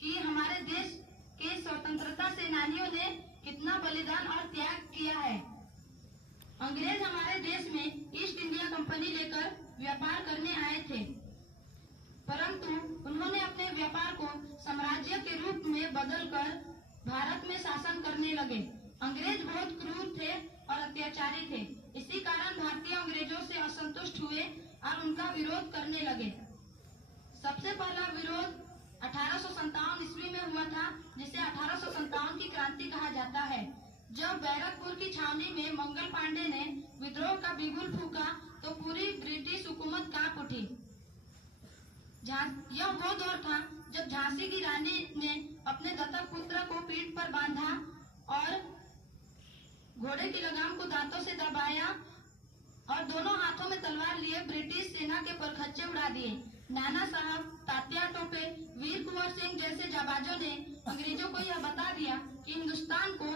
कि हमारे देश के स्वतंत्रता सेनानियों ने कितना बलिदान और त्याग किया है। अंग्रेज हमारे देश में ईस्ट इंडिया कंपनी लेकर व्यापार करने आए थे, परंतु उन्होंने अपने व्यापार को साम्राज्य के रूप में बदलकर भारत में शासन करने लगे। अंग्रेज बहुत क्रूर थे और अत्याचारी थे। इसी कारण भारतीय अंग्रेजों से असंतुष्ट हुए और उनका विरोध करने लगे। सबसे पहला विरोध 1857 ईस्वी में हुआ था, जिसे 1857 की क्रांति कहा जाता है। जब बैरकपुर की छावनी में मंगल पांडे ने विद्रोह का बिगुल फूंका तो पूरी ब्रिटिश हुकूमत कांप उठी। यह वो दौर था जब झांसी की रानी ने अपने दत्तक पुत्र को पीठ पर बांधा और घोड़े की लगाम को दांतों से दबाया और दोनों हाथों में तलवार लिए ब्रिटिश सेना के परखच्चे उड़ा दिए। नाना साहब, तात्या टोपे, वीर कुंवर सिंह जैसे जाबाजों ने अंग्रेजों को यह बता दिया कि हिंदुस्तान को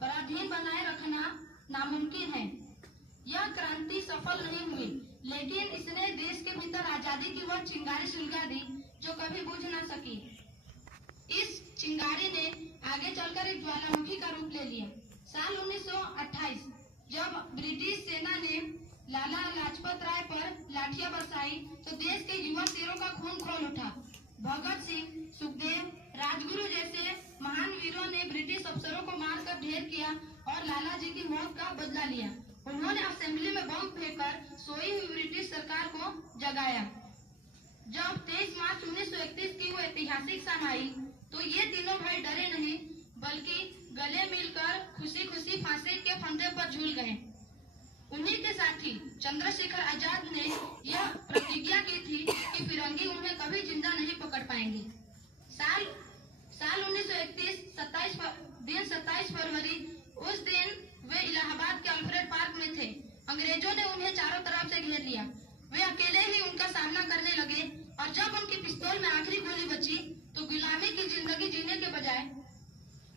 पराधीन बनाए रखना नामुमकिन है। यह क्रांति सफल नहीं हुई, लेकिन इसने देश के भीतर आजादी की वह चिंगारी सुलगा दी जो कभी बुझ न सकी। इस चिंगारी ने आगे चलकर एक ज्वालामुखी का रूप ले लिया। साल 1928 जब ब्रिटिश सेना ने लाला लाजपत राय पर लाठियां बरसाई तो देश के युवा शेरों का खून खौल उठा। भगत सिंह, सुखदेव, राजगुरु जैसे महान वीरों ने ब्रिटिश अफसरों को मारकर ढेर किया और लाला जी की मौत का बदला लिया। उन्होंने असेंबली में बम फेंककर सोई हुई ब्रिटिश सरकार को जगाया। जब 23 मार्च 1931 की वो ऐतिहासिक शाम आई तो ये तीनों भाई डरे नहीं, बल्कि गले मिलकर खुशी खुशी फांसी के फंदे पर झूल गए। उन्हीं के साथी चंद्रशेखर आजाद ने यह प्रतिज्ञा की थी कि फिरंगी उन्हें कभी जिंदा नहीं पकड़ पाएंगे। साल 1931 27 फरवरी, उस दिन वे इलाहाबाद के अल्फ्रेड पार्क में थे। अंग्रेजों ने उन्हें चारों तरफ से घेर लिया। वे अकेले ही उनका सामना करने लगे और जब उनकी पिस्तौल में आखिरी गोली बची तो गुलामी की जिंदगी जीने के बजाय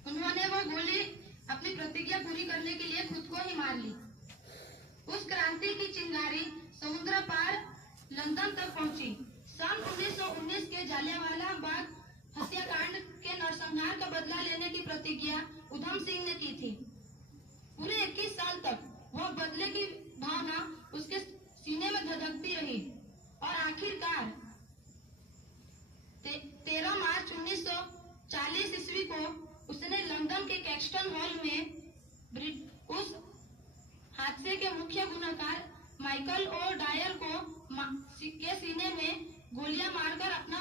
उन्होंने वो गोली अपनी प्रतिज्ञा पूरी करने के लिए खुद को ही मार ली। उस क्रांति की चिंगारी समुद्र पार लंदन तक पहुंची। सन 1919 के जालियांवाला बाग हत्याकांड के नरसंहार का बदला लेने की प्रतिज्ञा उधम सिंह ने की थी। पूरे 21 साल तक वह बदले की भावना उसके सीने में धधकती रही और आखिरकार 13 मार्च 1940 ईस्वी को उसने लंदन के कैक्सटन हॉल में उस हादसे के मुख्य गुनहगार माइकल ओ डायर को के सीने में गोलियां मारकर अपना